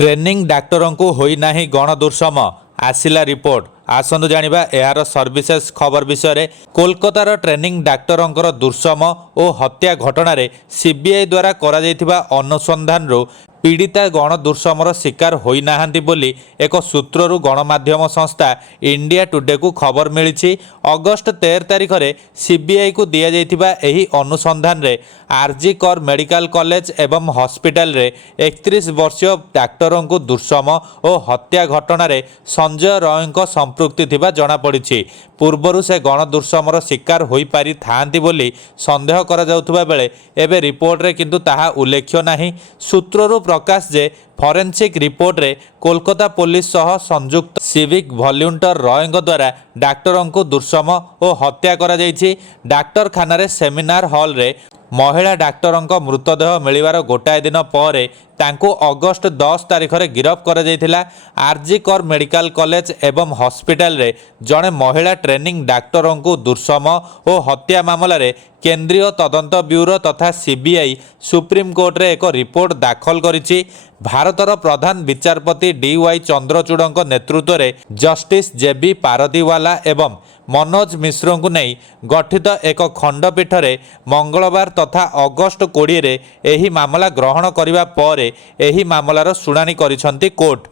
Training doctor को होई नाही गणदुर्षम आसिला रिपोर्ट आसंतु जानिबा एहार सर्विसेस खबर विषय रे कोलकातार ट्रेनिंग डाक्टर दुर्षम और हत्या घटना रे सीबीआई द्वारा करा जायथिबा अनुसंधान रो पीड़िता गणदुर्षमर शिकार होई नाहांती बोली एक सूत्ररू गणमाध्यम संस्था इंडिया टुडे को खबर मिली। अगस्ट 13 तारिख में सीबीआई को दि जाइथिबा एही अनुसंधान रे आरजी कर मेडिकल कॉलेज एवं हॉस्पिटल रे 31 वर्षीय डाक्टर को दुर्षम और हत्या घटना रे संजय रॉय संपृक्ति थिबा जणा पड़िछि। पूर्वरु से गणदुर्षमर शिकार होई पारि थांती बोली संदेह करा जाउथबा बेले एबे रिपोर्ट रे किंतु ताहा उल्लेख्य नाही। सूत्ररू प्रकाश जे फॉरेंसिक रिपोर्ट रे कोलकाता पुलिस सह संयुक्त सिविक वॉलंटियर रॉय द्वारा डाक्टर को दुर्षम और हत्या करा जाइछि। डाक्तरखाना रे सेमिनार हॉल रे महिला डाक्टर मृतदेह मिलवार गोटाए दिन पर तांको अगस्ट 10 तारिख में गिरफ करा जायथिला। आरजी कर मेडिकल कॉलेज एवं हॉस्पिटल रे जड़े महिला ट्रेनिंग डाक्टर को दुर्षम और हत्या मामला रे केंद्रीय तदंत ब्यूरो तथा सीबीआई सुप्रीम कोर्ट रे एक रिपोर्ट दाखल करिछि। भारतर प्रधान विचारपति डी.वाई. चंद्रचूड़ नेतृत्व में जस्टिस जे.बी. पारदीवाला एवं मनोज मिश्र को नहीं गठित एक खंडपीठ रे मंगलवार तथा अगस्ट 20 रे एही मामला ग्रहण करिबा परे एही मामलार शुणानी करिसंती कोर्ट।